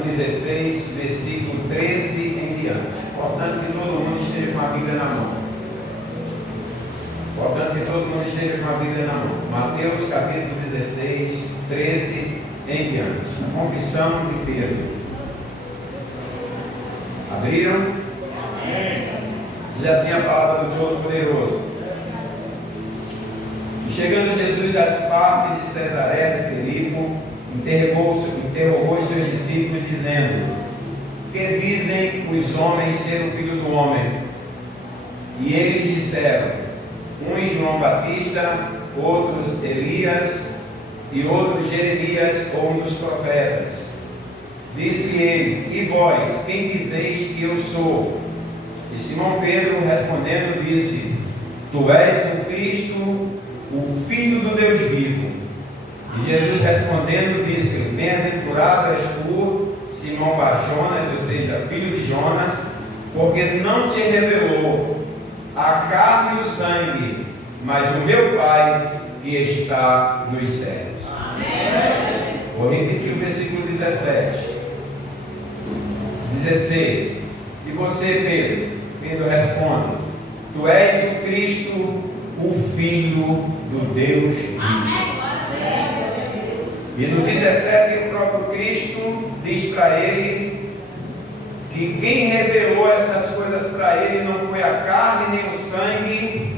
capítulo 16, versículo 13 em diante. Portanto, que todo mundo esteja com a Bíblia na mão. Mateus capítulo 16, 13 em diante. A confissão de Pedro. Abriram? Amém. Diz assim a palavra do Todo-Poderoso. E chegando Jesus às partes de Cesaré de Filipe, interrogou os seus discípulos, dizendo: que dizem os homens ser o Filho do Homem? E eles disseram: uns João Batista, outros Elias, e outros Jeremias ou um dos profetas. Disse-lhe ele: e vós, quem dizeis que eu sou? E Simão Pedro respondendo disse: tu és o Cristo, o Filho do Deus vivo. E Jesus respondendo disse: bem-aventurado és tu, Simão Bar-Jonas, ou seja, filho de Jonas, porque não te revelou a carne e o sangue, mas o meu Pai que está nos céus. Amém. Vou repetir o versículo 17. 16. E você, Pedro responde: tu és o Cristo, o Filho do Deus vivo. Amém. E no 17 o próprio Cristo diz para ele que quem revelou essas coisas para ele não foi a carne nem o sangue,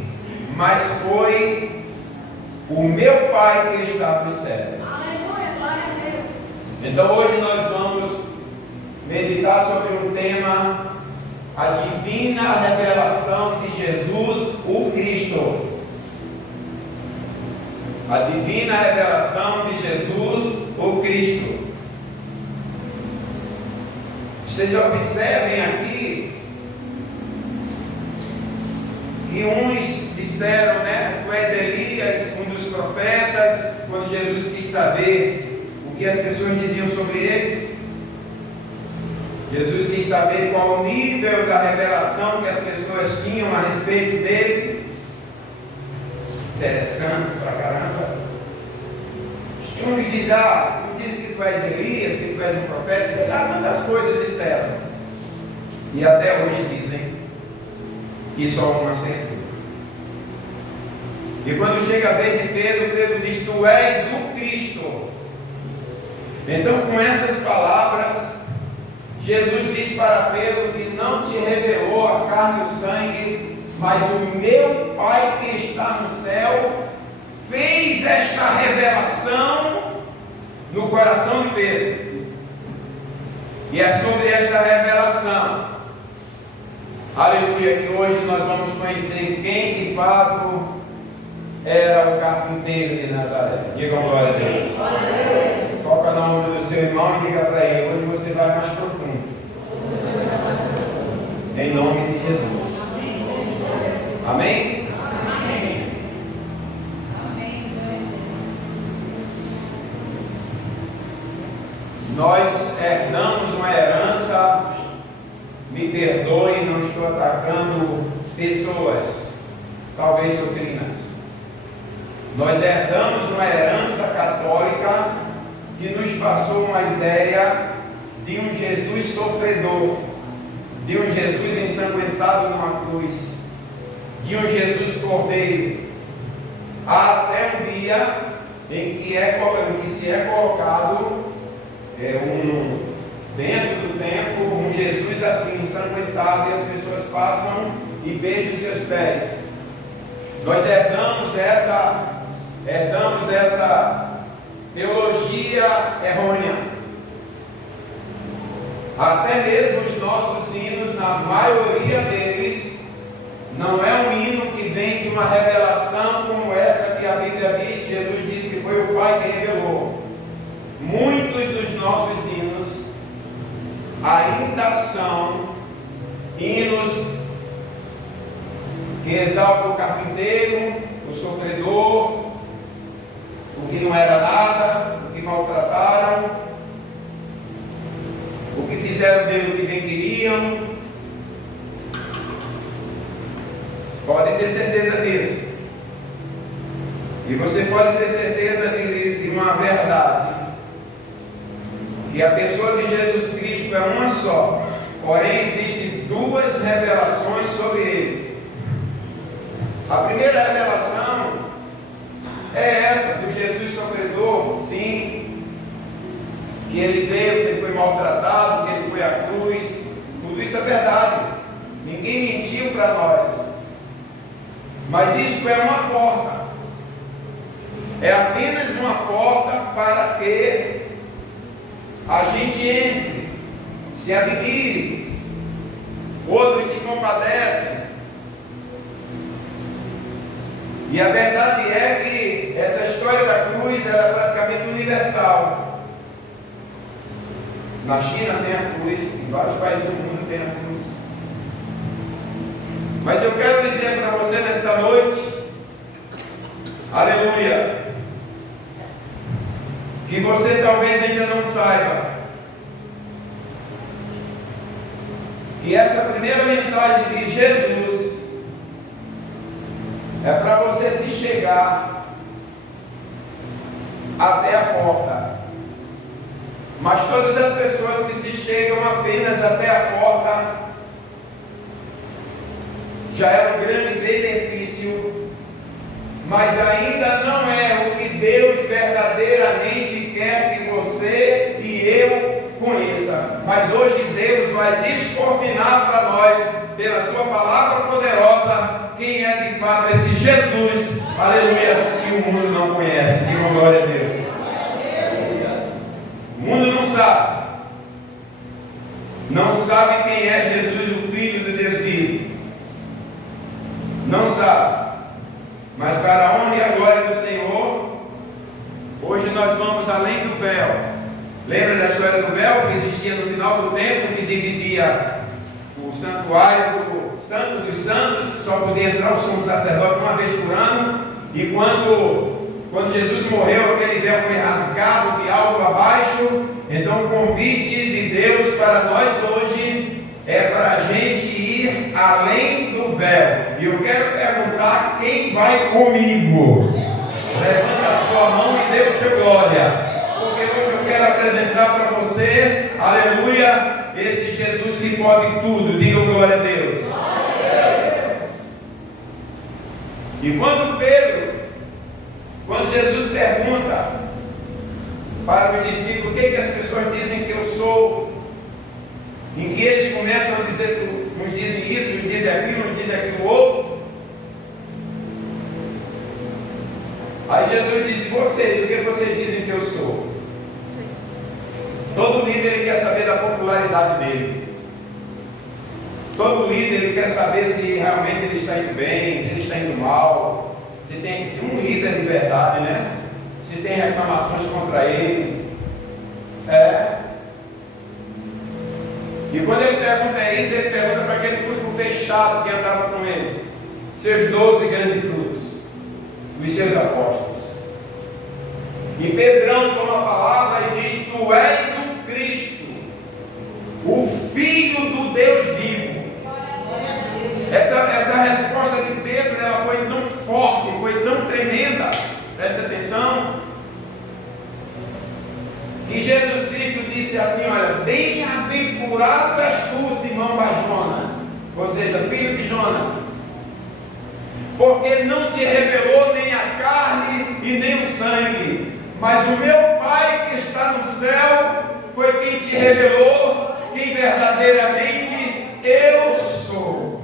mas foi o meu Pai que está nos céus. Aleluia, glória a Deus. Então hoje nós vamos meditar sobre um tema: a divina revelação de Jesus, o Cristo. A divina revelação de Jesus, o Cristo. Vocês observem aqui que uns disseram, tu és Elias, um dos profetas, quando Jesus quis saber o que as pessoas diziam sobre ele. Jesus quis saber qual o nível da revelação que as pessoas tinham a respeito dele. Interessante pra caramba. Uns dizem: tu dizes que tu és Elias, que tu és um profeta, sei lá, tantas coisas disseram. E até hoje dizem que só um acertou. E quando chega a vez de Pedro diz: tu és o Cristo. Então, com essas palavras, Jesus diz para Pedro que não te revelou a carne e o sangue, mas o meu Pai que está no céu fez esta revelação no coração de Pedro. E é sobre esta revelação, aleluia, que hoje nós vamos conhecer quem de fato era o carpinteiro de Nazaré. Digam glória a Deus. Toca na ombro do seu irmão e diga para ele: hoje você vai mais profundo. Em nome de Jesus. Amém? Amém. Nós herdamos uma herança. Me perdoe, não estou atacando pessoas, talvez doutrinas. Nós herdamos uma herança católica que nos passou uma ideia de um Jesus sofredor, de um Jesus ensanguentado numa cruz, de um Jesus cordeiro, até o dia em que se é colocado dentro do templo um Jesus assim ensanguentado, e as pessoas passam e beijam os seus pés. Nós herdamos essa teologia errônea. Até mesmo os nossos hinos, na maioria deles, não é um hino que vem de uma revelação como essa que a Bíblia diz. Jesus disse que foi o Pai que revelou. Muitos dos nossos hinos ainda são hinos que exaltam o carpinteiro, o sofredor, o que não era nada, o que maltrataram, o que fizeram dele o que bem queriam. Pode ter certeza disso. E você pode ter certeza de uma verdade: que a pessoa de Jesus Cristo é uma só, porém existem duas revelações sobre Ele. A primeira revelação é essa, do Jesus sofredor, sim, que Ele veio, que Ele foi maltratado, que Ele foi à cruz, tudo isso é verdade, ninguém mentiu para nós, mas isso é uma porta, é apenas uma porta para que a gente entre, se admire, outros se compadecem. E a verdade é que essa história da cruz ela é praticamente universal. Na China tem a cruz, em vários países do mundo tem a cruz. Mas eu quero dizer para você nesta noite, aleluia, que você talvez ainda não saiba que essa primeira mensagem de Jesus é para você se chegar até a porta. Mas todas as pessoas que se chegam apenas até a porta já é um grande benefício, mas ainda não é o que Deus verdadeiramente quer que você e eu conheça. Mas hoje Deus vai descortinar para nós, pela sua palavra poderosa, quem é de fato esse Jesus, aleluia, que o mundo não conhece. Diga glória a Deus. O mundo não sabe quem é Jesus, o Filho do Deus vivo, não sabe. Mas para a honra e a glória do Senhor, hoje nós vamos além do véu. Lembra da história do véu que existia no final do templo, que dividia o santuário do Santo dos Santos, que só podia entrar o sumo sacerdote uma vez por ano, e quando Jesus morreu, aquele véu foi rasgado de alto a baixo. Então o convite de Deus para nós hoje é para a gente ir além do véu. E eu quero perguntar: quem vai comigo? Levanta a sua mão e dê o seu glória, porque hoje eu quero apresentar para você, aleluia, esse Jesus que pode tudo. Diga glória a Deus. E quando Jesus pergunta para os discípulos o que as pessoas dizem que eu sou, em que eles começam a dizer, uns dizem isso, uns dizem aquilo, uns dizem aquilo outro. Aí Jesus diz: vocês, o que vocês dizem que eu sou? Todo líder ele quer saber da popularidade dele. Todo líder ele quer saber se realmente ele está indo bem, se ele está indo mal, se tem um líder de verdade, né? Se tem reclamações contra ele. E quando ele pergunta isso, ele pergunta para aquele grupo fechado que andava com ele, seus 12 grandes frutos, os seus apóstolos. E Pedrão toma a palavra e diz: tu és o Cristo, o Filho do Deus vivo. Essa resposta de Pedro, ela foi tão forte, foi tão tremenda, presta atenção, que Jesus Cristo disse assim: olha, bem-aventurado és tu, Simão Bar-Jonas, ou seja, filho de Jonas, porque não te revelou nem a carne e nem o sangue, mas o meu Pai que está no céu foi quem te revelou quem verdadeiramente eu sou.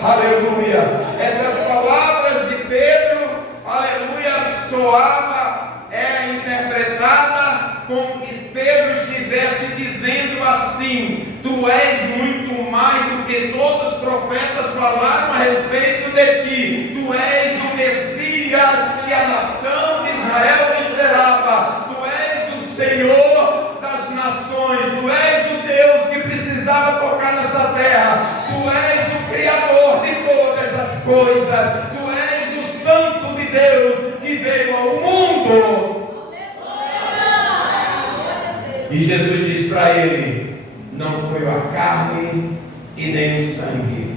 Aleluia. Essas palavras de Pedro, aleluia, soava, é interpretada como que Pedro estivesse dizendo assim: tu és muito mais do que todos os profetas falaram a respeito de ti. Tu és o Messias que a nação de Israel esperava. Tu és o Senhor das nações. Tu és o Deus que precisava tocar nessa terra. Tu és o Criador de todas as coisas. Tu és o Santo de Deus que veio ao mundo. E Jesus diz para ele: não foi a carne e nem o sangue,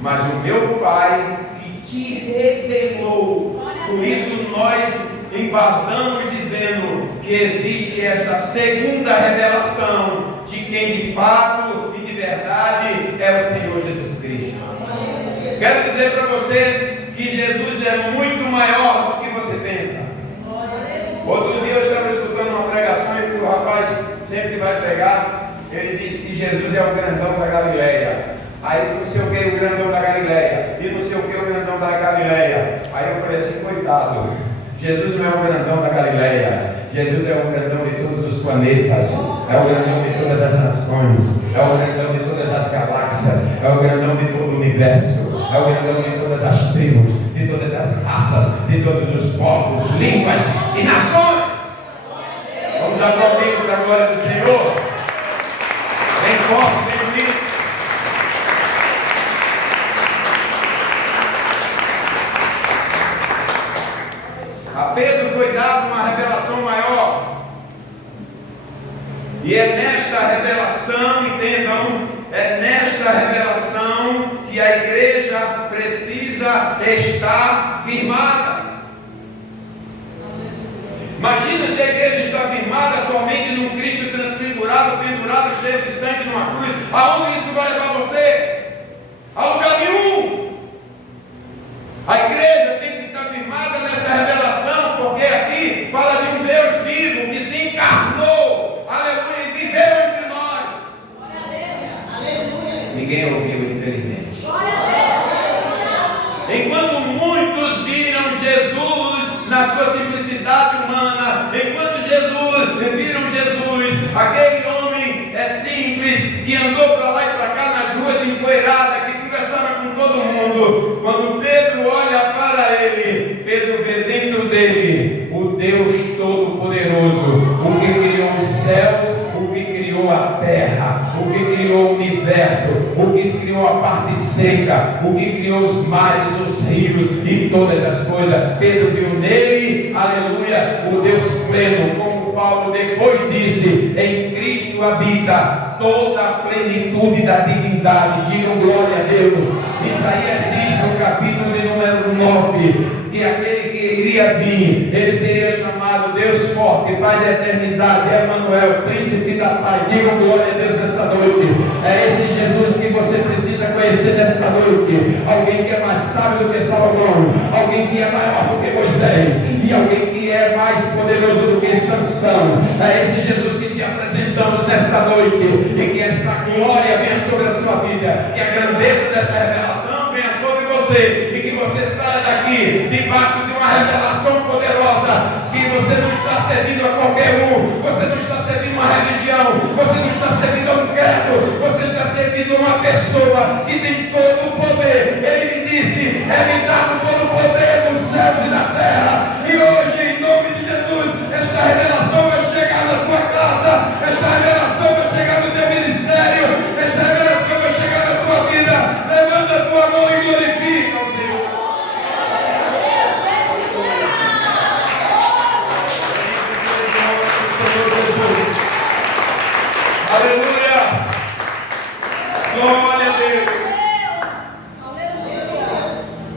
mas o meu Pai que te revelou. Por isso nós embasamos dizendo que existe esta segunda revelação de quem de fato e de verdade é o Senhor Jesus Cristo. Quero dizer para você que Jesus é muito maior do que você pensa. Outro dia eu estava escutando uma pregação e o rapaz sempre que vai pregar, ele disse que Jesus é o grandão da Galileia. Aí não sei o que, o grandão da Galileia. E não sei o que, o grandão da Galileia. Aí eu falei assim, coitado, Jesus não é o grandão da Galileia. Jesus é o grandão de todos os planetas. É o grandão de todas as nações. É o grandão de todas as galáxias. É o grandão de todo o universo. É o grandão de todas as tribos, de todas as raças, de todos os povos, línguas e nações. Vamos aplaudir para a glória do Senhor. Bem forte, bem bonito. A Pedro foi dada uma revelação maior. E é nesta revelação, entendam, é nesta revelação que a igreja precisa estar firmada. Imagina se a igreja está firmada somente num Cristo transfigurado, pendurado, cheio de sangue numa cruz. Aonde isso vai levar você? A lugar nenhum. A igreja tem que estar firmada nessa revelação, porque aqui fala de um Deus vivo que se encarnou, aleluia, e viveu entre nós. Aleluia. Ninguém ouviu, infelizmente. Enquanto muitos viram Jesus na sua simplicidade humana, enquanto viram Jesus, aquele homem simples, que andou para lá e para cá nas ruas empoeiradas, que conversava com todo mundo, quando Pedro olha para ele, Pedro vê dentro dele o Deus Todo-Poderoso, o que criou os céus, o que criou a terra, o que criou o universo, o que criou a parte seca, o que criou os mares, os rios e todas as coisas. Pedro viu nele, aleluia, o Deus pleno, como Paulo depois disse, em Cristo habita toda a plenitude da divindade. Digam glória a Deus. Isaías diz no capítulo de número 9 que aquele que iria vir, ele seria chamado Deus forte, Pai da eternidade, Emanuel, príncipe da paz. Digam glória a Deus nesta noite. É esse Jesus que você precisa conhecer nesta noite. Alguém que é mais sábio do que Salomão, alguém que é maior do que Moisés, e alguém que é mais poderoso do que Sansão. É esse Jesus que te apresentamos nesta noite, e que essa glória venha sobre a sua vida, que a grandeza dessa revelação venha sobre você, e que você saia daqui debaixo de uma revelação poderosa, que você não está servindo a qualquer um, você não está servindo uma religião, você não está servindo a um credo, você está servindo uma pessoa que tem todo o poder. Ele me disse, é-me dado todo o poder nos céus e na terra, e hoje, em nome de Jesus, esta revelação vai chegar na tua casa, esta revelação vai chegar no teu ministério, esta revelação vai chegar na tua vida. Levanta a tua mão e glorifica o Senhor. Aleluia! Glória a Deus!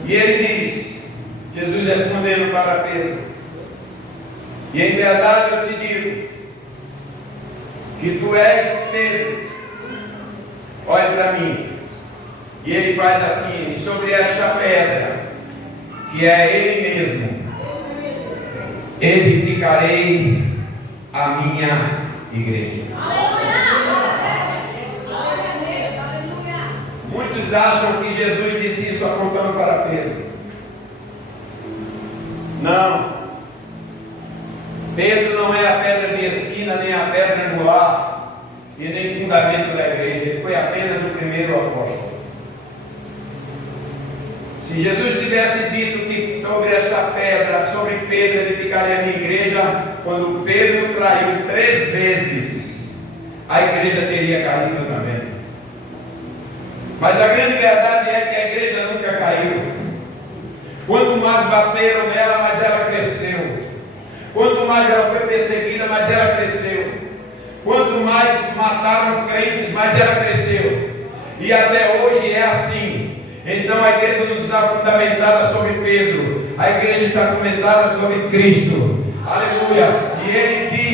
E ele diz, Jesus respondendo para Pedro, e em verdade eu te digo, que tu és Pedro, olha para mim. E ele faz assim, sobre esta pedra, que é ele mesmo, edificarei a minha igreja. Muitos acham que Jesus disse isso apontando para Pedro. Não. Pedro não é a pedra de esquina, nem a pedra angular, e nem fundamento da igreja. Ele foi apenas o primeiro apóstolo. Se Jesus tivesse dito que sobre esta pedra, sobre Pedro, edificaria a minha igreja, quando Pedro traiu 3 vezes, a igreja teria caído também. Mas a grande verdade é que a igreja nunca caiu. Quanto mais bateram nela, mais ela cresceu. Quanto mais ela foi perseguida, mais ela cresceu. Quanto mais mataram crentes, mais ela cresceu. E até hoje é assim. Então a igreja não está fundamentada sobre Pedro, a igreja está fundamentada sobre Cristo. Aleluia. E ele diz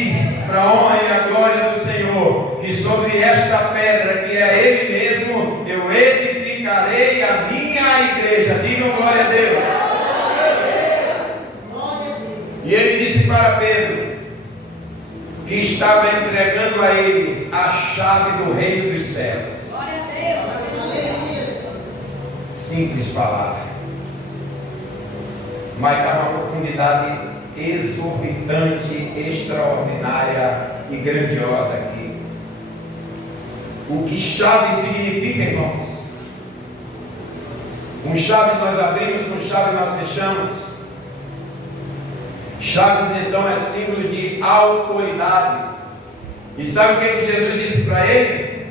para a honra e a glória do Senhor, que sobre esta pedra, que é Ele mesmo, eu edificarei a minha igreja. Digam glória a Deus. E ele disse para Pedro, que estava entregando a ele a chave do reino dos céus. Glória a Deus. Simples palavra, mas há uma profundidade exorbitante, extraordinária e grandiosa aqui. O que chave significa, irmãos? Com chave nós abrimos, com chave nós fechamos. Chaves então é símbolo de autoridade. E sabe o que Jesus disse para ele?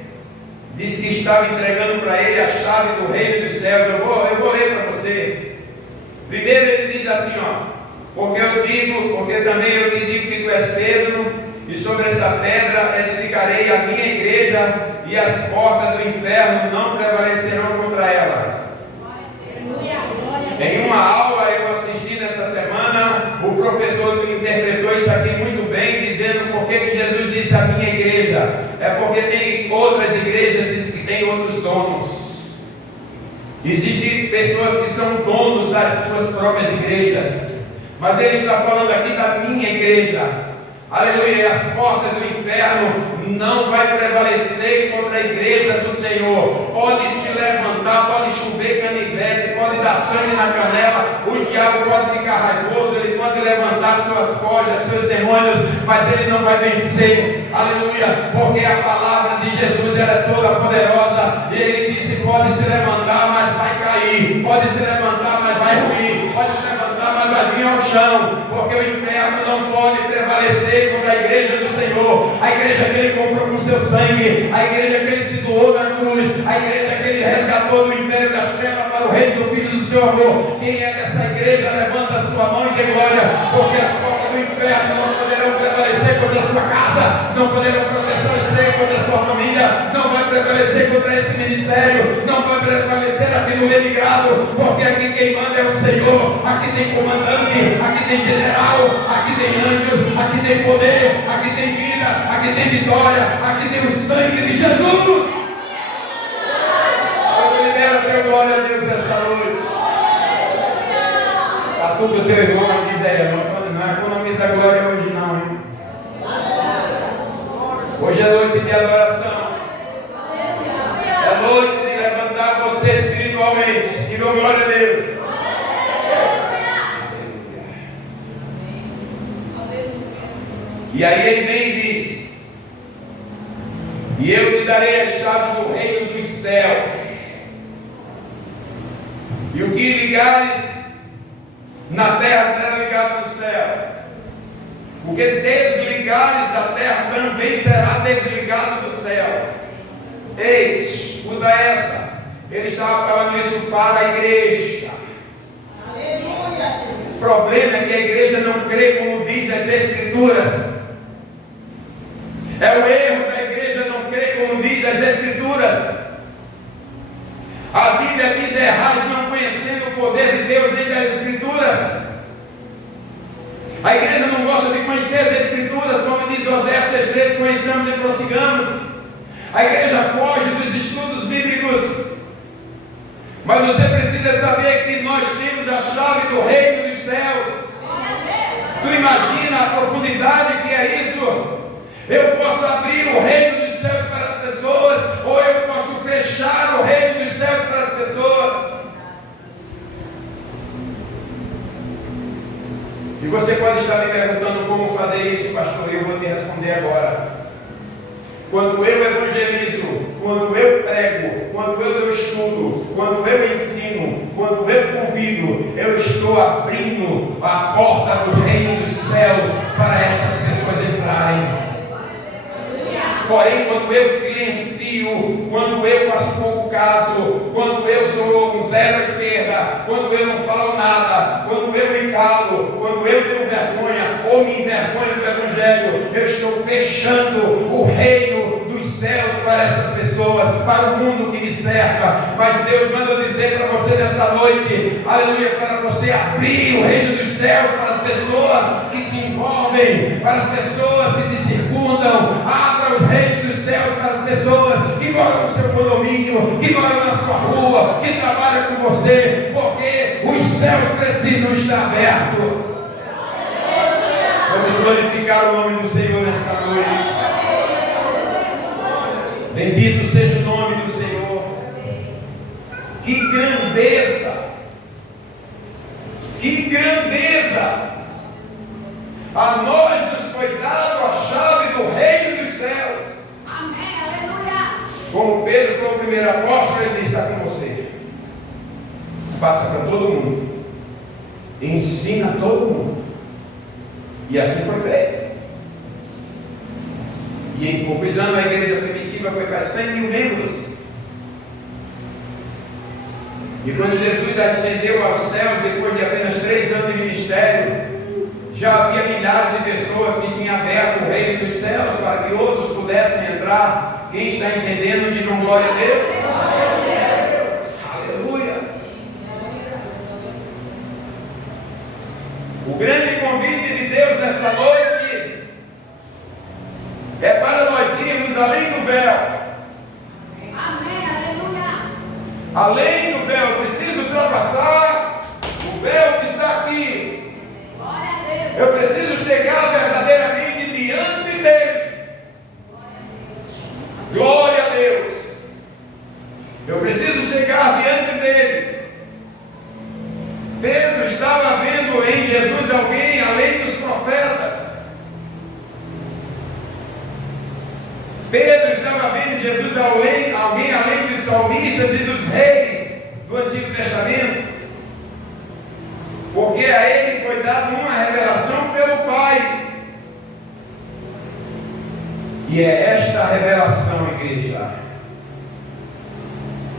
Disse que estava entregando para ele a chave do reino dos céus. Eu vou ler para você. Primeiro ele diz assim, porque também eu te digo que tu és Pedro, e sobre esta pedra edificarei a minha igreja, e as portas do inferno não prevalecerão contra ela. Em uma aula eu assisti nessa semana, o professor interpretou isso aqui muito bem, dizendo por que Jesus disse a minha igreja. É porque tem outras igrejas que têm outros donos. Existem pessoas que são donos das suas próprias igrejas, mas ele está falando aqui da minha igreja. Aleluia. As portas do inferno não vai prevalecer contra a igreja do Senhor. Pode se levantar, pode chover canivete, pode dar sangue na canela, o diabo pode ficar raivoso, ele pode levantar suas cordas, seus demônios, mas ele não vai vencer. Aleluia. Porque a palavra de Jesus ela é toda poderosa. E ele disse: pode se levantar, mas vai cair. Pode se levantar, mas vai ruir. Pode se levantar, mas vai vir ao chão. Porque o inferno não pode prevalecer contra a igreja do Senhor. A igreja que ele comprou com seu sangue, a igreja que ele se doou na cruz, a igreja que ele resgatou do império das trevas para o reino do Filho do seu amor. Quem é dessa igreja, levanta a sua mão e dê glória, porque as portas do inferno não poderão prevalecer contra a sua casa, não poderão prevalecer contra a sua família, não vai prevalecer contra esse ministério, não vai prevalecer aqui no Leningrado, porque aqui quem manda é o Senhor. Aqui tem comandante, aqui tem general, aqui tem anjos, aqui tem poder, aqui tem vida, aqui tem vitória, aqui tem o sangue de Jesus. Eu libero teu glória a Deus nesta noite. Está tudo teu irmão aqui, Zé, não economiza a glória hoje não, hein? Hoje é noite de adoração. É noite de levantar você espiritualmente. Diga glória a Deus. E aí ele vem e diz: e eu te darei a chave do reino dos céus, e o que ligares na terra será ligado no céu, o que desligares da terra também será desligado do céu. Ei, escuta essa. Ele estava falando isso para a igreja. O problema é que a igreja não crê como diz as Escrituras. É o erro da igreja não crer como diz as Escrituras. A Bíblia diz: errais não conhecendo o poder de Deus nem das Escrituras. A igreja não gosta de conhecer as Escrituras, como diz Oséias 6:13, conheçamos e prossigamos. A igreja foge dos estudos bíblicos. Mas você precisa saber que nós temos a chave do reino dos céus. Tu imagina a profundidade que é isso? Eu posso abrir o reino dos céus para as pessoas, ou eu posso fechar o reino dos céus para as pessoas. E você pode estar me perguntando como fazer isso, pastor, e eu vou te responder agora. Quando eu evangelizo, quando eu prego, quando eu estudo, quando eu ensino, quando eu convido, eu estou abrindo a porta do reino dos céus para essas pessoas entrarem. Porém, quando eu silencio, quando eu faço pouco caso, quando eu sou um zero à esquerda, quando eu não falo nada, quando eu me calo, quando eu tenho vergonha ou me envergonho do Evangelho, eu estou fechando o reino dos céus para essas pessoas, para o mundo que me cerca. Mas Deus manda eu dizer para você nesta noite, aleluia, para você abrir o reino dos céus para as pessoas que te envolvem, para as pessoas que te circundam, confundam. Abra os reinos dos céus para as pessoas que moram no seu condomínio, que moram na sua rua, que trabalham com você, porque os céus precisam estar abertos. Vamos glorificar o nome do Senhor nesta noite. Bendito seja o nome do Senhor. Que grandeza! Que grandeza! A nós nos foi dado a chave do reino dos céus. Amém, aleluia. Como Pedro foi o primeiro apóstolo, ele está com você. Passa para todo mundo. Ensina todo mundo. E assim foi feito. E em poucos anos a igreja primitiva foi para 100 mil membros. E quando Jesus ascendeu aos céus, depois de apenas 3 anos de ministério, já havia milhares de pessoas que tinham aberto o reino dos céus para que outros pudessem entrar. Quem está entendendo, digam glória a Deus. Aleluia. O grande convite de Deus nesta noite é para nós irmos além do véu. Amém, aleluia. Além do véu, eu preciso ultrapassar o véu que está aqui. Glória a Deus. Eu preciso chegar verdadeiramente diante dele. Glória a Deus. Eu preciso chegar diante dele. Pedro estava vendo em Jesus alguém além dos profetas. Pedro estava vendo em Jesus alguém além dos salmistas e dos reis do Antigo Testamento. Porque a ele foi dada uma revelação pelo Pai. E é esta revelação, igreja,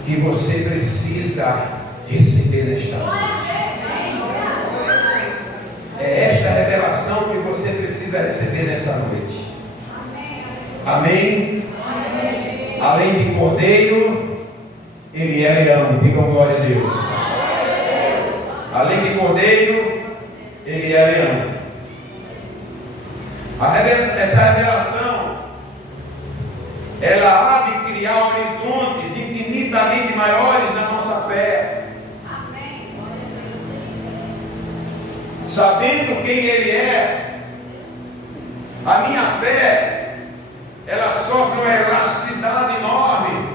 que você precisa receber nesta noite. É esta revelação que você precisa receber nessa noite. Amém? Amém? Além de cordeiro, ele é leão. Digam glória a Deus. Além de cordeiro, ele é leão. Essa revelação, ela há de criar horizontes infinitamente maiores na nossa fé. Amém. Sabendo quem ele é, a minha fé, ela sofre uma elasticidade enorme.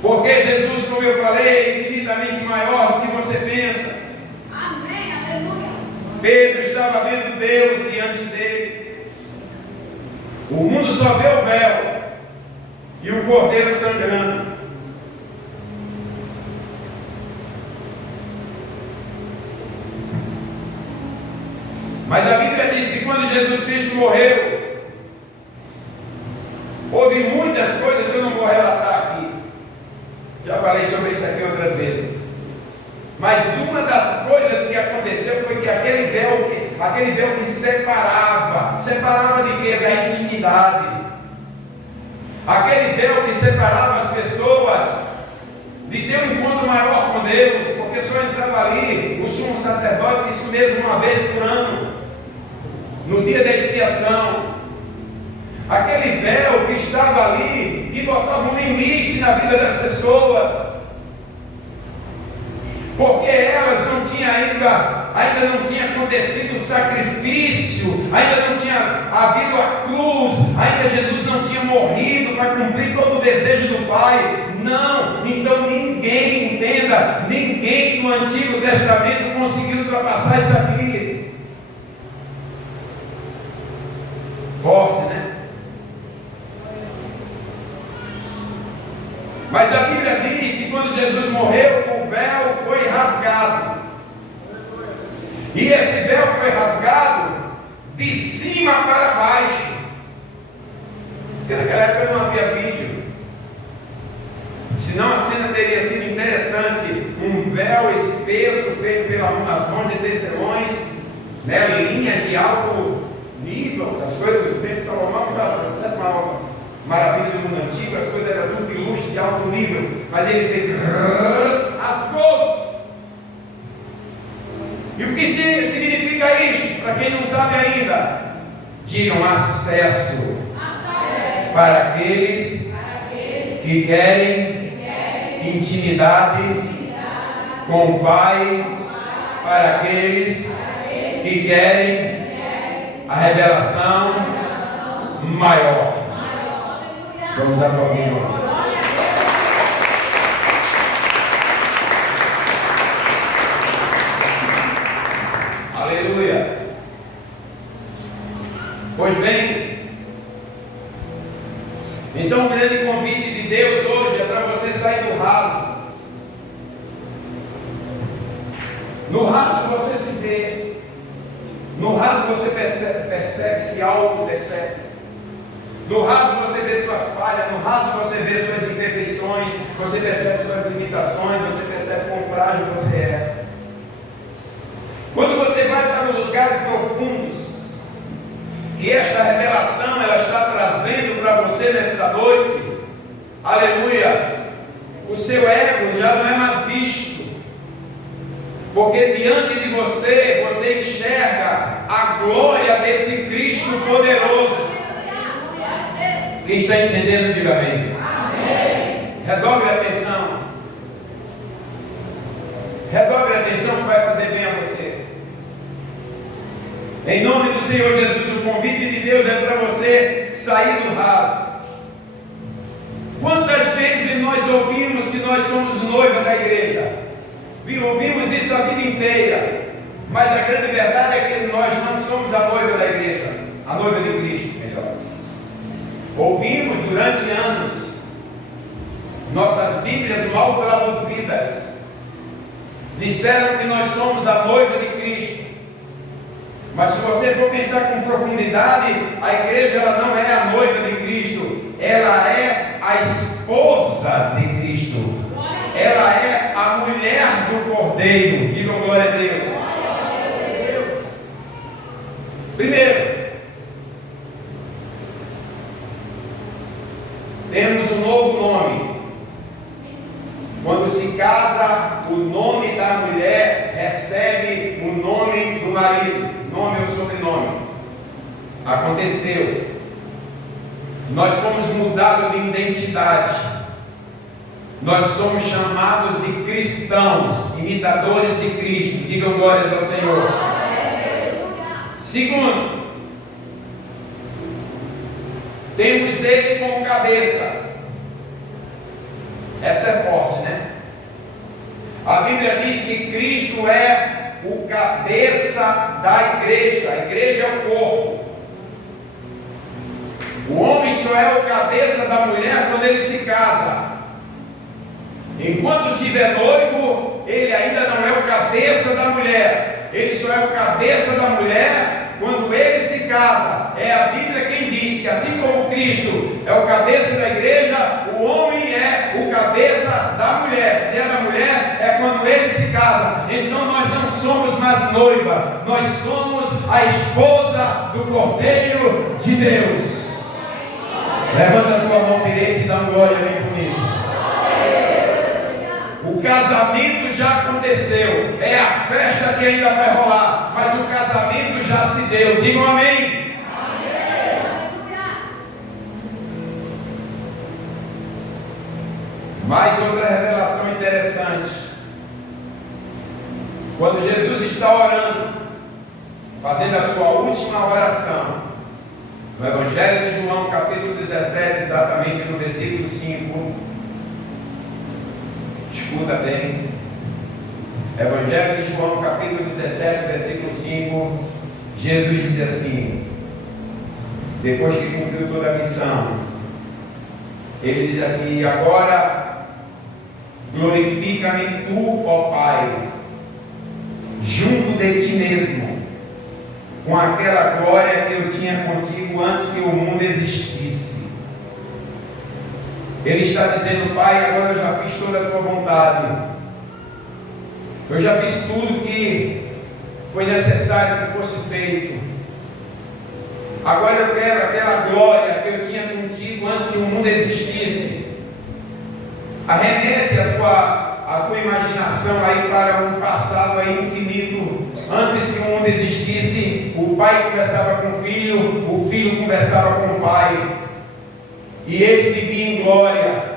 Porque Jesus, como eu falei, é infinitamente maior do que você pensa. Amém, aleluia. Pedro estava vendo Deus diante dele. O mundo só vê o véu e o cordeiro sangrando. Mas a Bíblia diz que quando Jesus Cristo morreu, houve muitas coisas que eu não vou relatar aqui. Já falei sobre isso aqui outras vezes. Mas uma das coisas que aconteceu foi que aquele véu que separava de quê? Da intimidade. Aquele véu que separava as pessoas de ter um encontro maior com Deus, porque só entrava ali o sumo sacerdote, isso mesmo, uma vez por ano, no dia da expiação. Aquele véu que estava ali, que botava um limite na vida das pessoas, porque elas não tinham ainda não tinha acontecido o sacrifício, ainda não tinha havido a cruz, ainda Jesus não tinha morrido para cumprir todo o desejo do Pai. Não, então ninguém, entenda, ninguém no Antigo Testamento conseguiu ultrapassar isso aqui. Forte, né? Mas a Bíblia diz que quando Jesus morreu, o véu foi rasgado. E esse véu foi rasgado de cima para baixo. Porque naquela época não havia vídeo. Senão a cena teria sido interessante. Um véu espesso feito pelas mãos de tecelões, né, linhas de alto nível, as coisas do tempo de Salomão, certo? Uma maravilha do mundo antigo, as coisas eram tudo de luxo, de alto nível, mas ele fez rasgou-se. E o que significa isso? Para quem não sabe ainda, Digam acesso para aqueles que querem intimidade com o Pai, para aqueles que querem a revelação maior. Vamos aplaudir. Aleluia. Pois bem, então o grande convite de Deus hoje é para você sair do raso. No raso você se vê, no raso você percebe, se auto-percebe, no raso você vê suas falhas, no raso você vê suas imperfeições, você percebe suas limitações, você percebe quão frágil você é. Quando você vai para os lugares profundos, e esta revelação ela está trazendo para você nesta noite, aleluia, o seu ego já não é mais visto, porque diante de você, você enxerga a glória desse Cristo poderoso. Quem está entendendo, diga amém. Redobre a atenção. Redobre a atenção que vai fazer bem a você. Em nome do Senhor Jesus, o convite de Deus é para você sair do raso. Quantas vezes nós ouvimos que nós somos noiva da igreja? Ouvimos isso a vida inteira. Mas a grande verdade é que nós não somos a noiva da igreja, a noiva de Cristo, melhor. Ouvimos durante anos nossas Bíblias mal traduzidas disseram que nós somos a noiva de Cristo. Mas se você for pensar com profundidade, a igreja ela não é a noiva de Cristo, ela é a esposa de Cristo, ela é a mulher do Cordeiro. Digam glória a Deus. Primeiro, temos um novo nome. Quando se casa, o nome da mulher recebe o nome do marido, nome ou sobrenome. Aconteceu. Nós fomos mudados de identidade. Nós somos chamados de cristãos, imitadores de Cristo. Digam glórias ao Senhor. Segundo, temos Ele como cabeça. Essa é forte, né? A Bíblia diz que Cristo é o cabeça da igreja. A igreja é o corpo. O homem só é o cabeça da mulher quando ele se casa. Enquanto tiver noivo, ele ainda não é o cabeça da mulher. Ele só é o cabeça da mulher quando ele se casa. É a Bíblia quem diz que assim como Cristo é o cabeça da igreja, o homem é o cabeça da mulher. Se é da mulher, é quando ele se casa. Então nós não somos mais noiva, nós somos a esposa do Cordeiro de Deus. Levanta a tua mão direita e dá uma glória bem comigo. O casamento já aconteceu, é a festa que ainda vai rolar, mas o casamento já se deu. Digam amém. Mais outra revelação interessante. Quando Jesus está orando, fazendo a sua última oração, no Evangelho de João, capítulo 17, exatamente no versículo 5, escuta bem. Evangelho de João, capítulo 17, versículo 5, Jesus diz assim, depois que cumpriu toda a missão, ele diz assim: e agora glorifica-me tu, ó Pai, junto de ti mesmo, com aquela glória que eu tinha contigo antes que o mundo existisse. Ele está dizendo: Pai, agora eu já fiz toda a tua vontade, eu já fiz tudo que foi necessário que fosse feito. Agora eu quero aquela glória que eu tinha contigo antes que o mundo existisse. Arremete a tua imaginação aí para um passado aí infinito. Antes que o mundo existisse, o pai conversava com o filho conversava com o pai. E ele vivia em glória.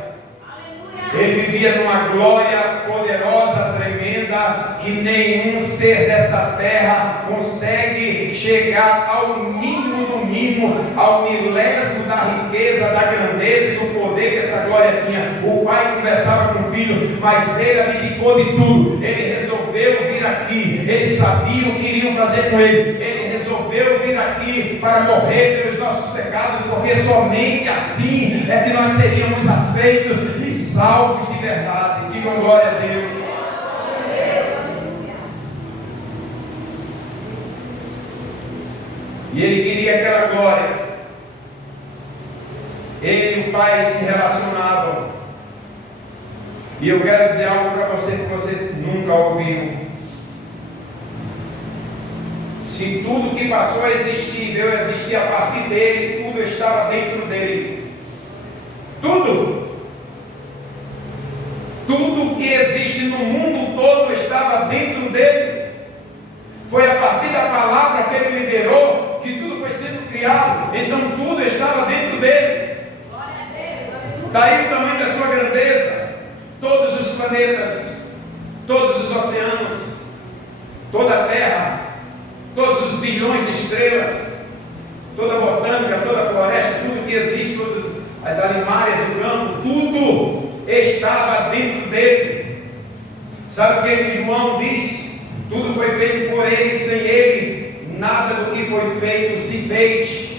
Ele vivia numa glória poderosa, tremenda, que nenhum ser dessa terra consegue chegar ao mínimo do mínimo, ao milésimo da riqueza, da grandeza e do poder que essa glória tinha. O pai conversava com o filho, mas ele abdicou de tudo. Ele resolveu vir aqui. Ele sabia o que iriam fazer com ele. Ele resolveu vir aqui para morrer pelos nossos pecados, porque somente assim é que nós seríamos aceitos e salvos de verdade. Digam glória a Deus. E ele queria aquela glória. Ele e o pai se relacionavam. E eu quero dizer algo para você que você nunca ouviu. Se tudo que passou a existir, Deus existia a partir dele, tudo estava dentro dele. Tudo. Tudo que existe no mundo todo estava dentro dele. Foi a partir da palavra que ele liberou que tudo foi sendo criado. Então tudo estava dentro dele. Daí o tamanho da sua grandeza. Todos os planetas, todos os oceanos, toda a terra, todos os bilhões de estrelas, toda a botânica, toda a floresta, tudo que existe, todas as animais do campo, tudo estava dentro dele. Sabe o que João diz? Tudo foi feito por ele, sem ele nada do que foi feito se fez.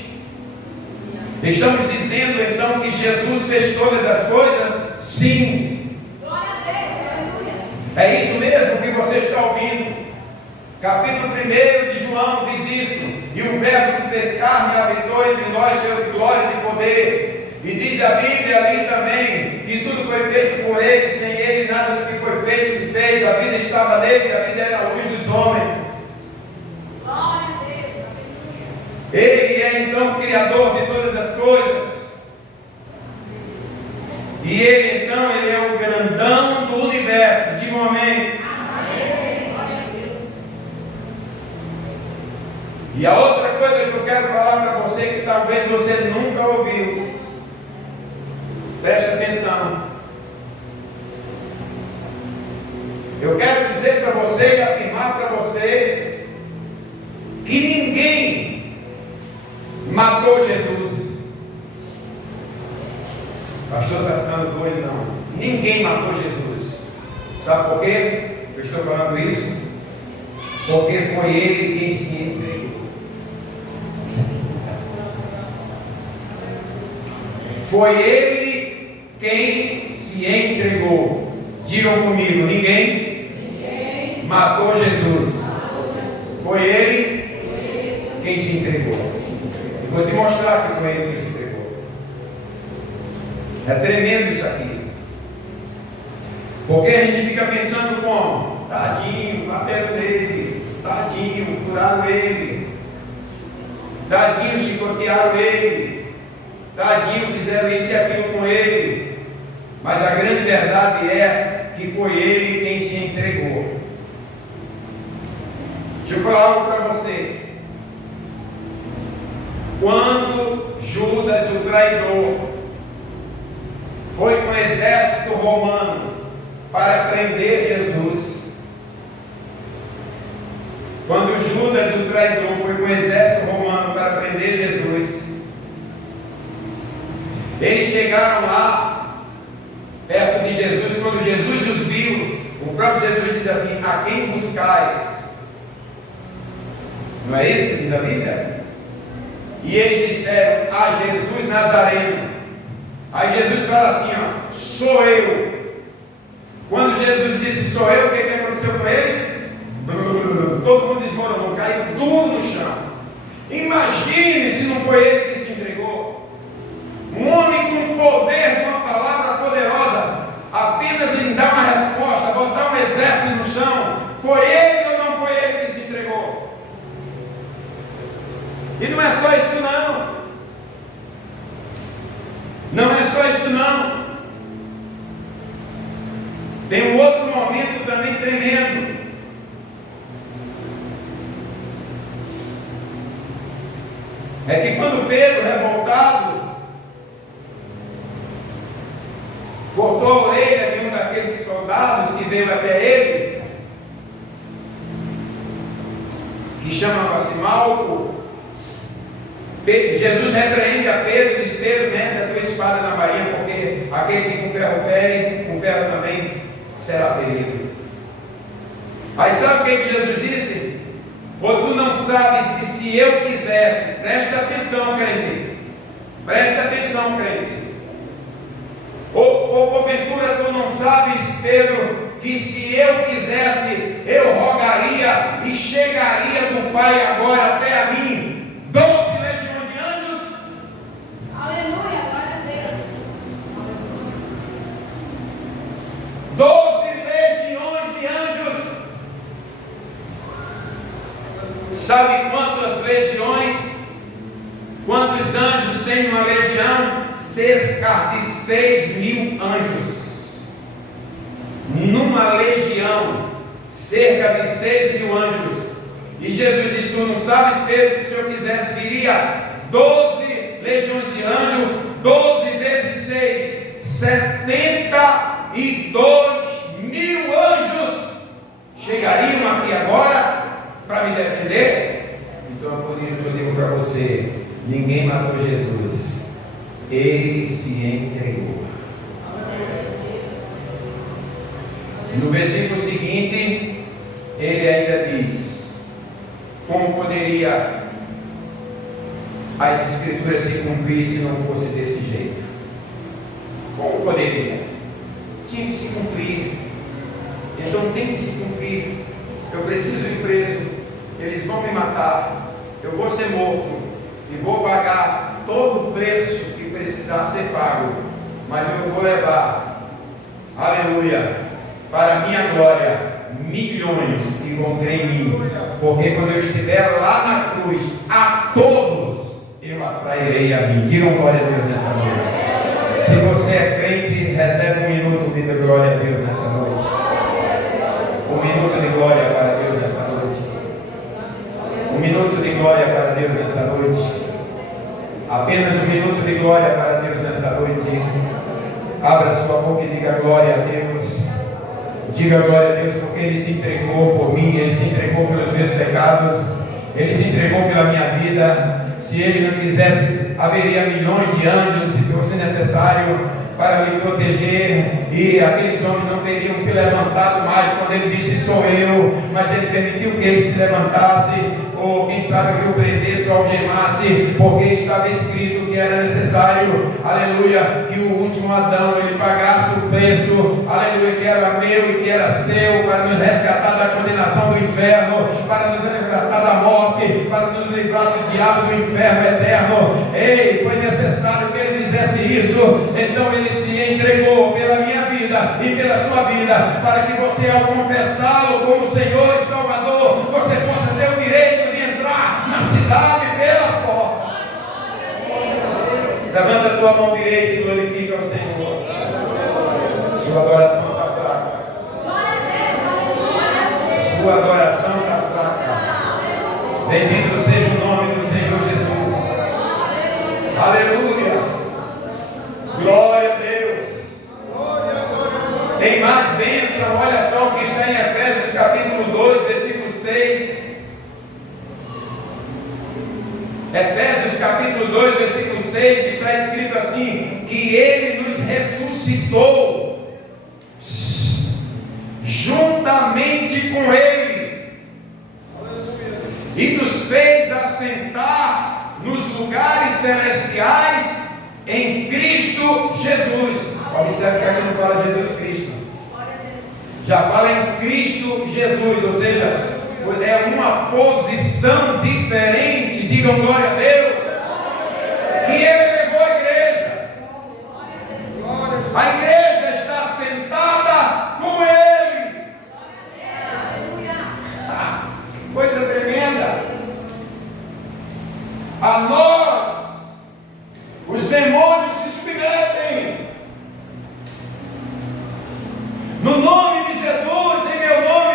Estamos dizendo então que Jesus fez todas as coisas? Sim. Glória a Deus, aleluia. É isso mesmo que você está ouvindo. Capítulo 1 de João diz isso. E o Verbo se fez carne e habitou entre nós, cheio de glória e de poder. E diz a Bíblia ali também que tudo foi feito por ele, sem ele nada do que foi feito se fez. A vida estava nele, a vida era a luz dos homens. Glória a Deus, aleluia. Ele é então o Criador de todas as coisas. E ele então, ele é o grandão do universo. Diga um amém. E a outra coisa que eu quero falar para você, que talvez você nunca ouviu, preste atenção. Eu quero dizer para você e afirmar para você que ninguém matou Jesus. O pastor está ficando doido, não. Ninguém matou Jesus. Sabe por quê eu estou falando isso? Porque foi ele quem se entregou. Foi ele quem se entregou. Digam comigo, ninguém matou Jesus. Foi ele quem se entregou. Eu vou te mostrar que foi ele quem se entregou. É tremendo isso aqui. Porque a gente fica pensando como? Tadinho, bateram nele. Tadinho, furaram ele. Tadinho, chicotearam ele. Tadinho, fizeram isso e aquilo com ele. Mas a grande verdade é que foi ele quem se entregou. Deixa eu falar algo para você. Quando Judas, o traidor, foi com o exército romano para prender Jesus, quando Judas, o traidor, foi com o exército romano para prender Jesus, eles chegaram lá, perto de Jesus. Quando Jesus os viu, o próprio Jesus diz assim: a quem buscais? Não é isso que diz a Bíblia? E eles disseram: a Jesus Nazareno. Aí Jesus fala assim: ó, sou eu. Quando Jesus disse sou eu, o que aconteceu com eles? Todo mundo desmoronou, caiu tudo no chão. Imagine se não foi ele que se entregou. Um homem com poder, com uma palavra poderosa, apenas em dar uma resposta, botar um exército no chão. Foi ele ou não foi ele que se entregou? E não é só isso não. Não é só isso não. Tem um outro momento também tremendo. veio até ele, que chamava-se Malco. Jesus repreende a Pedro e diz: Pedro, mete a tua espada na bainha, porque aquele que com ferro fere, com ferro também será ferido. Aí sabe o que Jesus disse? Ou tu não sabes que se eu quisesse, presta atenção, crente, presta atenção, crente. Ou porventura tu não sabes, Pedro, que se eu quisesse, eu rogaria e chegaria do Pai agora até a mim 12 legiões de anjos? Aleluia, glória a Deus. 12 legiões de anjos. Sabe quantas legiões? Quantos anjos tem uma legião? Cerca de 6.000 anjos. Numa legião, cerca de 6.000 anjos. E Jesus disse: tu não sabes, Pedro, que se eu quisesse viria 12 legiões de anjos, 12 vezes 6, 72.000 anjos chegariam aqui agora para me defender. Então por isso eu digo para você: ninguém matou Jesus, ele se entregou. No versículo seguinte, ele ainda diz: como poderia as escrituras se cumprir se não fosse desse jeito? Como poderia? Tinha que se cumprir. Então tem que se cumprir. Eu preciso ir preso, eles vão me matar, eu vou ser morto e vou pagar todo o preço que precisar ser pago, mas eu vou levar, aleluia, para a minha glória, milhões que vão crer em mim, porque quando eu estiver lá na cruz, a todos eu atrairei a mim. Digam glória a Deus nessa noite. Se você é crente, recebe um minuto de glória a Deus nessa noite. Um minuto de glória para Deus nessa noite. Um minuto de glória para Deus nessa noite. Apenas um minuto de glória para Deus nessa noite. Abra sua boca e diga glória a Deus. Diga glória a Deus, porque Ele se entregou por mim, Ele se entregou pelos meus pecados, Ele se entregou pela minha vida. Se Ele não quisesse, haveria milhões de anjos, se fosse necessário, para me proteger, e aqueles homens não teriam se levantado mais quando Ele disse: sou eu, mas Ele permitiu que ele se levantasse, ou quem sabe que o prendesse ou algemasse, porque estava escrito que era necessário, aleluia, que o último Adão ele pagasse o preço, aleluia, que era meu e que era seu, para nos resgatar da condenação do inferno, para nos resgatar da morte, para nos livrar do diabo, do inferno eterno. Ei, foi necessário que Ele fizesse isso. Então Ele se entregou pela minha vida e pela sua vida, para que você, ao confessá-lo como Senhor e Salvador, você possa ter o direito de entrar na cidade pelas portas. Levanta a tua mão direita e glorifica o Senhor. Sua adoração está fraca. Sua adoração está fraca. Bendito seja o nome do Senhor Jesus. Aleluia. Glória a Deus. Tem mais bênção. Olha só o que está em Efésios capítulo 2, versículo 6. Efésios capítulo 2, versículo 6, está escrito assim: que Ele nos ressuscitou juntamente com Ele e nos fez assentar nos lugares celestiais em Cristo Jesus. Observe que aqui não fala de Jesus Cristo, já fala em Cristo Jesus, ou seja, é uma posição diferente. Digam glória a Deus. Que Ele levou a igreja. A igreja está sentada com Ele. Coisa tremenda. A nós, os demônios se submetem. No nome de Jesus, em meu nome,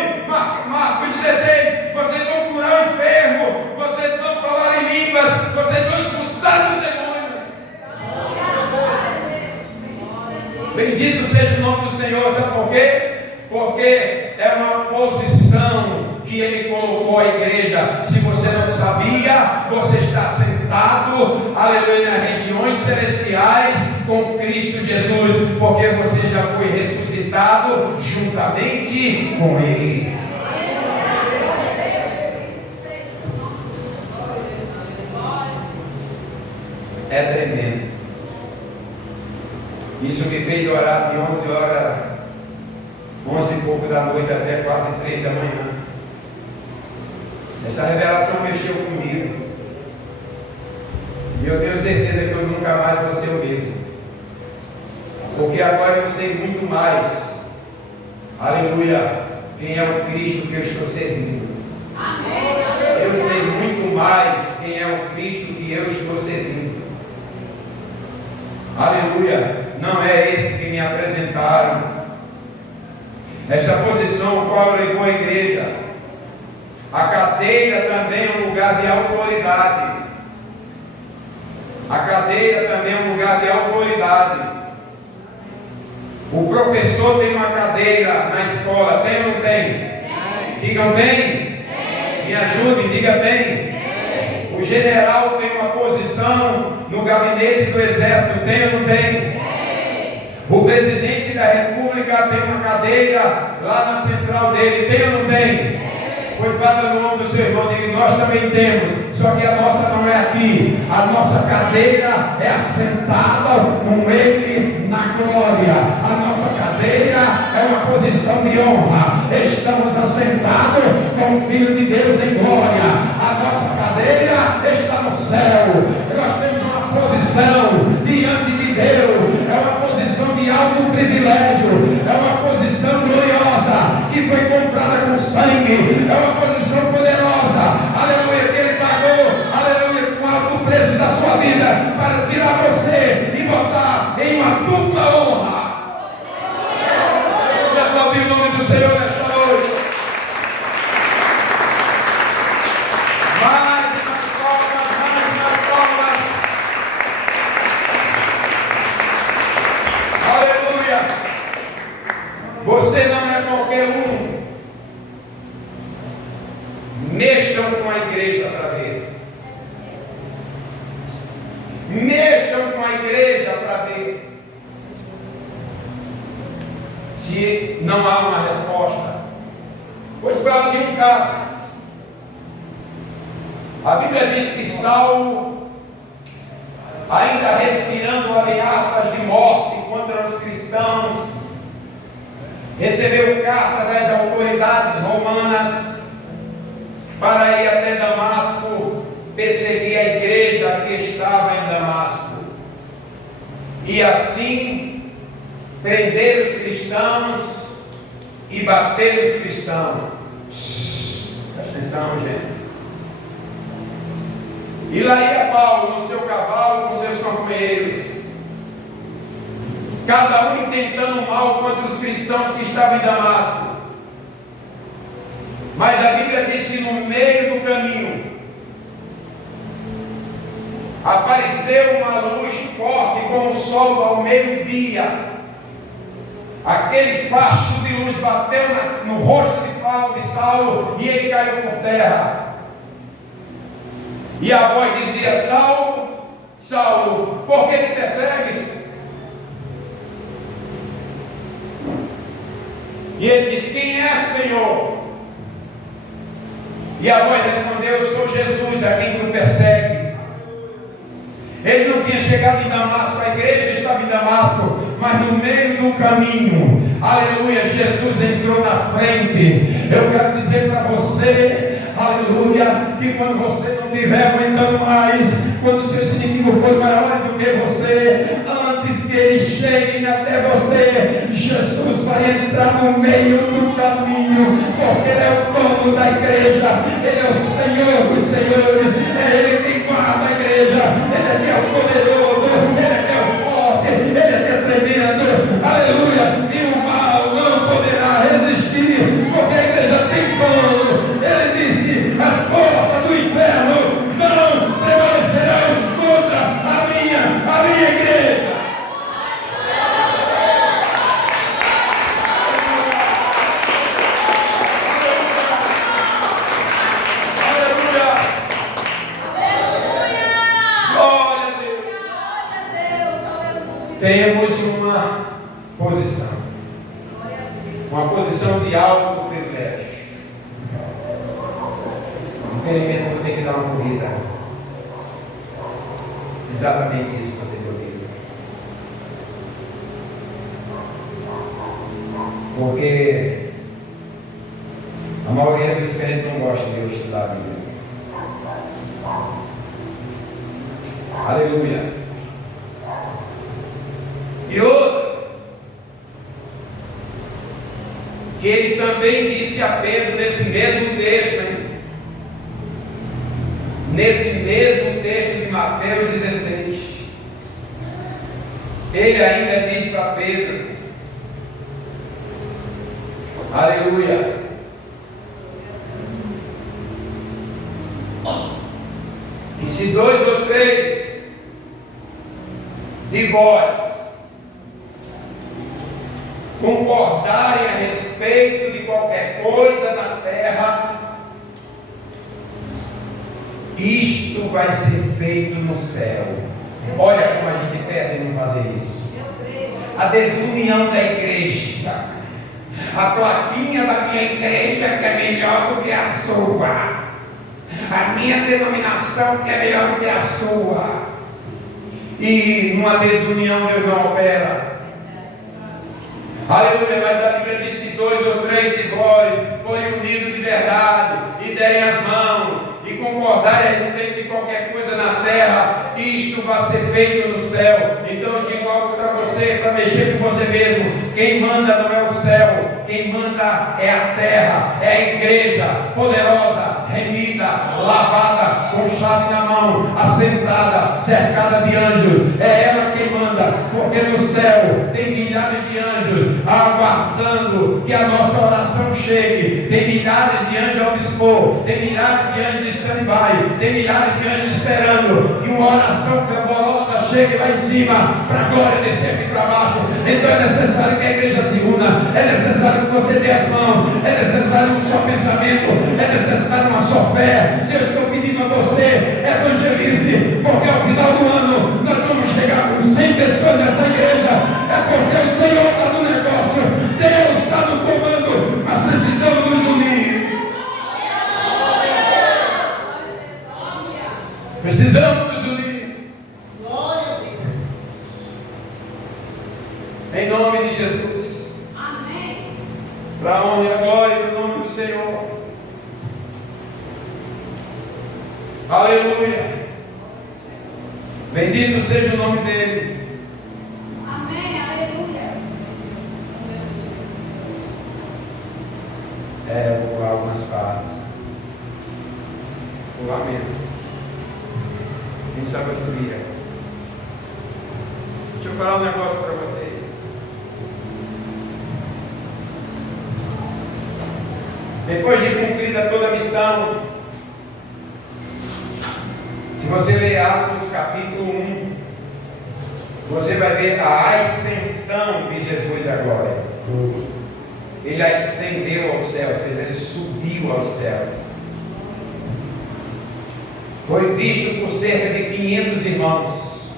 Marcos 16, vocês vão curar o enfermo, vocês vão falar em línguas, vocês vão expulsar os demônios. Bendito seja o nome do Senhor. Sabe por quê? Porque é uma posição que Ele colocou a igreja. Se você não sabia, você está sentado, aleluia, nas regiões celestiais com Cristo Jesus, porque você já foi ressuscitado juntamente com Ele. É tremendo. Isso me fez orar de 11 horas, 11 e pouco da noite até quase 3 da manhã. Essa revelação mexeu comigo. E eu tenho certeza que eu nunca mais vou ser o mesmo. Porque agora eu sei muito mais, aleluia, quem é o Cristo que eu estou servindo. Amém. Eu sei muito mais quem é o Cristo que eu estou servindo. Aleluia. Não é esse que me apresentaram. Esta posição qual levou a igreja. A cadeira também é um lugar de autoridade. A cadeira também é um lugar de autoridade. O professor tem uma cadeira na escola, tem ou não tem? Digam tem? Me ajudem, diga tem. O general tem uma posição no gabinete do exército, tem ou não tem? O presidente da república tem uma cadeira lá na central dele, tem ou não tem? Pois bata no nome do seu irmão, diga, nós também temos, só que a nossa não é aqui, a nossa cadeira é assentada com Ele na glória. A nossa cadeira é uma posição de honra, estamos assentados com o Filho de Deus em glória. A nossa cadeira está no céu, nós temos uma posição diante de Deus, é uma posição de alto privilégio, é uma posição gloriosa que foi comprada com sangue, é uma posição poderosa, aleluia, que Ele pagou, aleluia, com alto preço da sua vida para tirar você e botar em uma dupla honra. Já aplaudir o nome do Senhor nesta noite. Mais nas palmas. Aleluia. Você não é qualquer um. Mexam com a igreja para ver. Mexam com a igreja para ver. Se não há uma resposta. Pois fala de um caso. A Bíblia diz que Saulo, ainda respirando ameaças de morte contra os cristãos, recebeu carta das autoridades romanas para ir até Damasco perseguir a igreja que estava em Damasco e assim prender os cristãos e bater os cristãos. Presta atenção, gente. E lá ia Paulo no seu cavalo com seus companheiros, cada um intentando mal contra os cristãos que estavam em Damasco. Mas a Bíblia diz que no meio do caminho apareceu uma luz forte como o sol ao meio-dia. Aquele facho de luz bateu no rosto de Saulo e ele caiu por terra. E a voz dizia: Saulo, Saulo, por que me persegues? E ele disse: quem é, Senhor? E a voz respondeu: eu sou Jesus, a quem tu persegue. Ele não tinha chegado em Damasco, a igreja estava em Damasco, mas no meio do caminho, aleluia, Jesus entrou na frente. Eu quero dizer para você, aleluia, que quando você não estiver aguentando mais, quando seus inimigos forem maiores do que você, antes que eles cheguem até você, Jesus vai entrar no meio do caminho, porque Ele é o dono da igreja, Ele é o Senhor dos senhores, é Ele que guarda a igreja, Ele é que é o poderoso, Ele é que é o forte, Ele é que é tremendo, aleluia, e o mal não poderá resistir, porque a igreja tem dono. Ele disse: as portas do inferno não prevalecerão contra a minha igreja. temos uma posição. Uma posição de alto privilégio. Infelizmente eu vou ter que dar uma corrida. Exatamente isso que vocês ouviram. Porque a maioria dos crentes não gosta de eu estudar a Bíblia. Aleluia. E outro, que ele também disse a Pedro nesse mesmo texto, hein? Nesse mesmo texto de Mateus 16, ele ainda diz para Pedro, aleluia, e se 2 ou 3 de vós concordarem a respeito de qualquer coisa na terra, isto vai ser feito no céu. Olha como a gente perde em não fazer isso. A desunião da igreja, a plaquinha da minha igreja que é melhor do que a sua, a minha denominação que é melhor do que a sua, e numa desunião Deus não opera. Aleluia, mas a Bíblia diz: se 2 ou 3 de vós forem unidos de verdade e derem as mãos e concordarem a respeito de qualquer coisa na terra, isto vai ser feito no céu. Então eu digo algo para você, para mexer com você mesmo: quem manda não é o céu, quem manda é a terra, é a igreja poderosa, remida, lavada, com chave na mão, assentada, cercada de anjos. É ela quem manda, porque no céu tem milhares de anjos aguardando que a nossa oração chegue. Tem milhares de anjos ao dispor, tem milhares de anjos de stand-by, tem milhares de anjos esperando que uma oração fervorosa chegue lá em cima, para a glória descer aqui para baixo. Então é necessário que a igreja se una, é necessário que você dê as mãos, é necessário um só pensamento, é necessário uma só fé. Se eu estou pedindo a você, evangelize, porque ao final do ano nós vamos chegar com 100 pessoas nessa igreja. É porque o Senhor está no negócio, Deus está no comando, mas precisamos nos unir. Precisamos nos unir. Glória a Deus. Em nome de Jesus. Amém. Para a honra e a glória do nome do Senhor. Aleluia. Bendito seja o nome dele. Amém. Aleluia. Eu vou pular algumas partes. Pular mesmo. Quem sabe outro dia. Deixa eu falar um negócio para vocês. Depois de cumprida toda a missão, se você ler Atos capítulo 1, você vai ver a ascensão de Jesus agora. Ele ascendeu aos céus, ele subiu aos céus. Foi visto por cerca de 500 irmãos,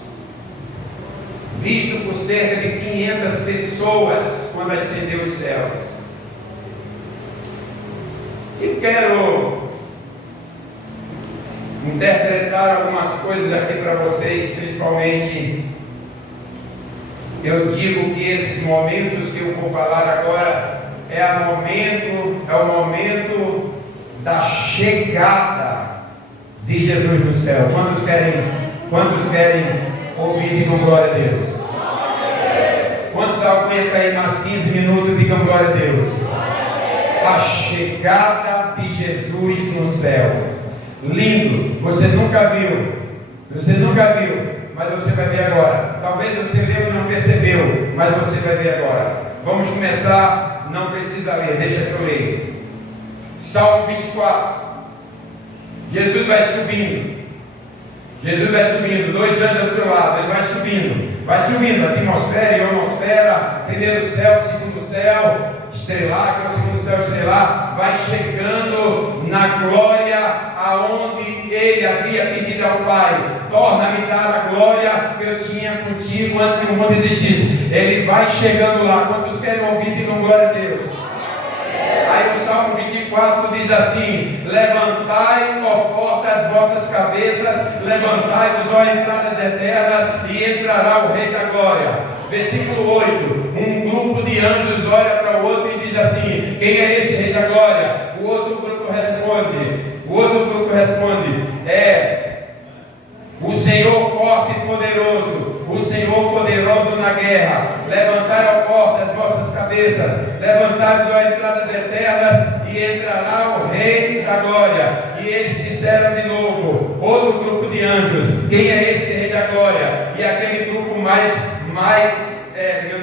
visto por cerca de 500 pessoas quando ascendeu os céus. E quero interpretar algumas coisas aqui para vocês, principalmente. Eu digo que esses momentos que eu vou falar agora é o momento da chegada de Jesus no céu. Quantos querem ouvir? Digam glória a Deus. Quantos aguentam aí mais 15 minutos? Digam glória a Deus. A chegada de Jesus no céu. Lindo. Você nunca viu, mas você vai ver agora. Talvez você leu e não percebeu, mas você vai ver agora. Vamos começar. Não precisa ler, deixa que eu leio. Salmo 24. Jesus vai subindo. Dois anjos ao seu lado. Ele vai subindo. Atmosfera, ionosfera, primeiro céu, segundo céu, estrelar, que é o segundo céu estrelar. Vai chegando na glória aonde ele havia pedido ao Pai: torna-me dar a glória que eu tinha contigo contigo antes que o mundo existisse. Ele vai chegando lá. Quantos querem ouvir, digam glória a Deus. Aí o Salmo 24 diz assim: levantai, ó porta, as vossas cabeças, levantai-vos, ó entradas eternas, e entrará o Rei da Glória. Versículo 8, um grupo de anjos olha para o outro e diz assim: quem é este Rei da Glória? O outro grupo responde, o Senhor forte e poderoso, o Senhor poderoso na guerra. Levantai a porta as vossas cabeças, levantai as entradas eternas, e entrará o Rei da Glória. E eles disseram de novo, outro grupo de anjos: quem é esse Rei da Glória? E aquele grupo mais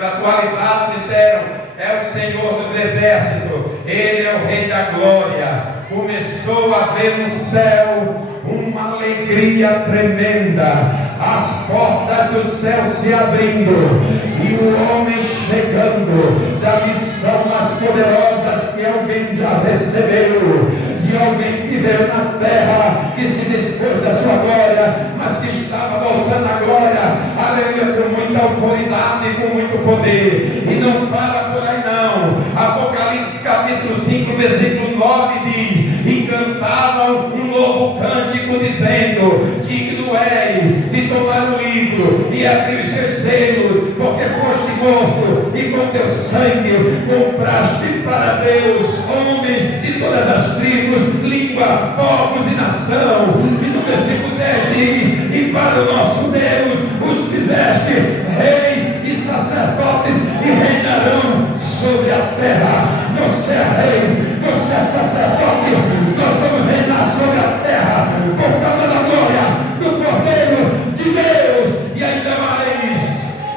atualizado disseram: é o Senhor dos Exércitos, Ele é o Rei da Glória. Começou a haver no céu uma alegria tremenda, as portas do céu se abrindo, e o homem chegando da missão mais poderosa que alguém já recebeu, de alguém que veio na terra, que se dispôs da sua glória, mas que estava voltando à glória, aleluia, com muita autoridade e com muito poder. E não para por aí não. Apocalipse capítulo 5, versículo 9 diz: e cantavam um novo cântico dizendo: digno és de tomar o livro e abrir os seus selos, porque foste morto e com teu sangue compraste para Deus homens de todas as tribos, língua, povos e nação. E no versículo 10 diz: e para o nosso Deus os fizeste reis e sacerdotes, e reinarão sobre a terra. Você é rei, você é sacerdote, nós vamos reinar sobre a terra por causa da glória do Cordeiro de Deus. E ainda mais,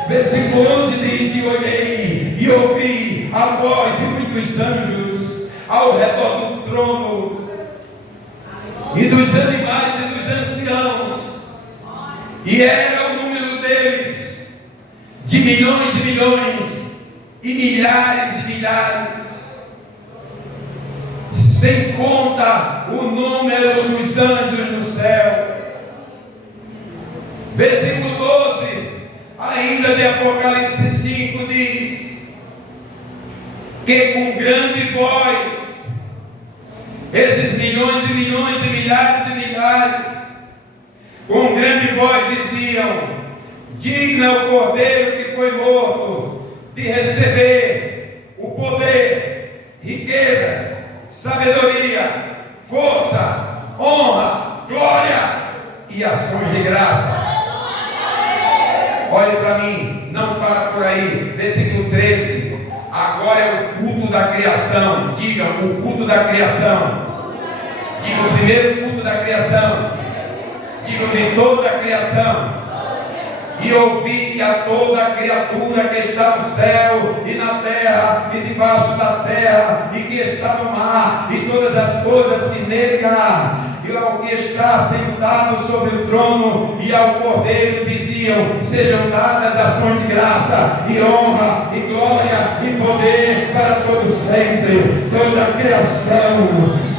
versículo 11 diz: e olhei e ouvi a voz de muitos anjos ao redor do trono, e dos animais e dos anciãos, e era o número deles de milhões e milhões, e milhares e milhares, sem conta o número dos anjos no céu. Versículo 12, ainda de Apocalipse 5, diz que com grande voz, esses milhões e milhões e milhares, com grande voz diziam: digno é o Cordeiro que foi morto de receber o poder, riquezas, sabedoria, força, honra, glória e ações de graça. Olhe para mim, não para por aí. Versículo 13. Agora é o culto da criação. Diga, o culto da criação. Diga, o primeiro culto da criação. Diga, de toda a criação. E ouvi a toda a criatura que está no céu e na terra e debaixo da terra, e que está no mar, e todas as coisas que nele há, e ao que está sentado sobre o trono e ao Cordeiro diziam: sejam dadas ações de graça e honra e glória e poder para todos sempre. Toda a criação,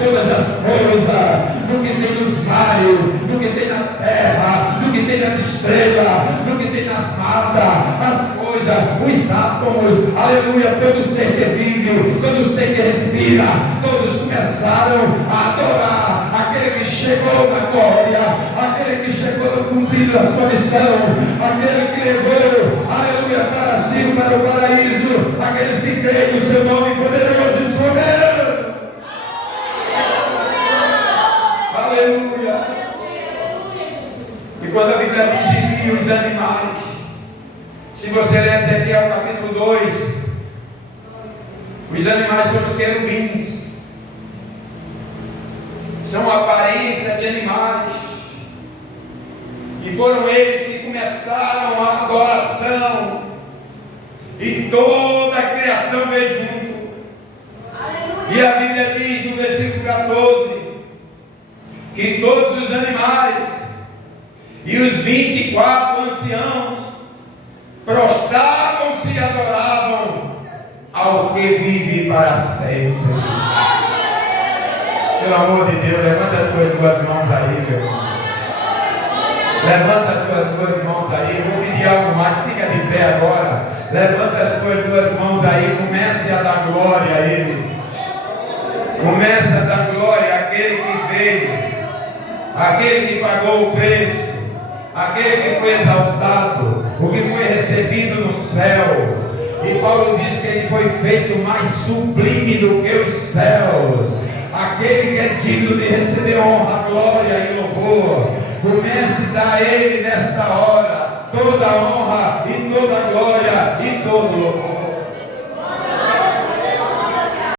todas as coisas, do que tem nos mares, do que tem na terra, do que tem nas estrelas, do que tem nas matas, as coisas, os átomos, aleluia, todo ser que vive, todo ser que respira, todos começaram a adorar aquele que chegou na glória, aquele que chegou cumprindo a sua missão, aquele que levou, aleluia, para si, para o paraíso, aqueles que creem no seu nome poderoso e soberano. Aleluia. E quando a Bíblia diz: e os animais, se você ler Ezequiel capítulo 2, os animais são os querubins, são a aparência de animais, e foram eles que começaram a adoração, e toda a criação veio junto. Aleluia. E a Bíblia diz no versículo 14 que todos os animais e os 24 anciãos prostravam-se e adoravam ao que vive para sempre. Pelo amor de Deus, levanta as tuas duas mãos aí, meu irmão. Levanta as tuas duas mãos aí, vou pedir algo mais, fica de pé agora. Levanta as tuas duas mãos aí, comece a dar glória a Ele. Comece a dar glória àquele que veio, aquele que pagou o preço, aquele que foi exaltado, o que foi recebido no céu. E Paulo diz que ele foi feito mais sublime do que os céus. Aquele que é digno de receber honra, glória e louvor. Comece a dar a Ele nesta hora toda a honra e toda a glória e todo o louvor.